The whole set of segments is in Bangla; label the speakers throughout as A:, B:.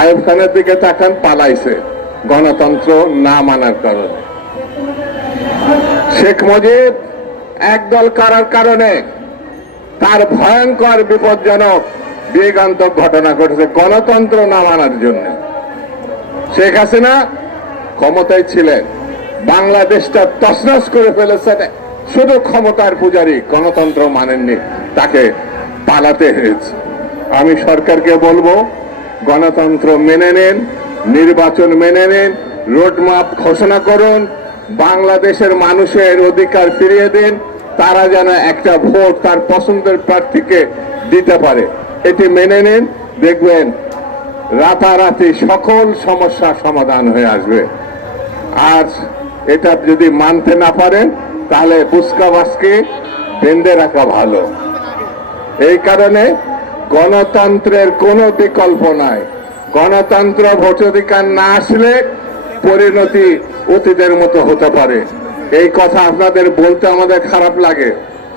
A: আয়ুব খানের দিকে তাকান, পালাইছে। গণতন্ত্র না মানার কারণে। শেখ মুজিব একদল করার কারণে তার ভয়ঙ্কর বিপজ্জনক বিয়োগান্তক ঘটনা ঘটেছে গণতন্ত্র না মানার জন্য। শেখ হাসিনা ক্ষমতায় ছিলেন, বাংলাদেশটা তসনস করে ফেলেছেন, শুধু ক্ষমতার পূজারী গণতন্ত্র মানেননি, তাকে পালাতে হয়েছে। আমি সরকারকে বলব গণতন্ত্র মেনে নেন, নির্বাচন মেনে নেন, রোডম্যাপ ঘোষণা করুন, বাংলাদেশের মানুষের অধিকার ফিরিয়ে দিন, তারা যেন একটা ভোট তার পছন্দের প্রার্থীকে দিতে পারে। এটি মেনে নিন, দেখবেন রাতারাতি সকল সমস্যার সমাধান হয়ে আসবে। আর এটা যদি মানতে না পারেন, তাহলে পুস্কাবাসকে বেঁধে রাখা ভালো। এই কারণে গণতন্ত্রের কোনো বিকল্প নাই। গণতন্ত্র ভোটাধিকার না আসলে পরিণতি অতীতের মতো হতে পারে। এই কথা আপনাদের বলতে আমাদের খারাপ লাগে।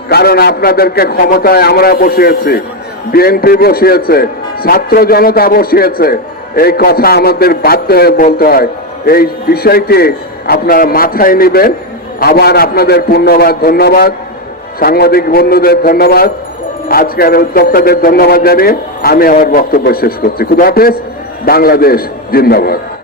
A: কারণ আপনাদেরকে ক্ষমতায় আমরা বসিয়েছি বিএনপি বসিয়েছে, ছাত্র জনতা বসিয়েছে। এই কথা আমাদের বাধ্য হয়ে বলতে হয়। এই বিষয়টি আপনারা মাথায় নেবেন। আবার আপনাদের পূর্ণবাদ, ধন্যবাদ। সাংবাদিক বন্ধুদের ধন্যবাদ। আজকের উদ্যোক্তাদের ধন্যবাদ জানিয়ে আমি আমার বক্তব্য শেষ করছি। খুদাফিস বাংলাদেশ জিন্দাবাদ।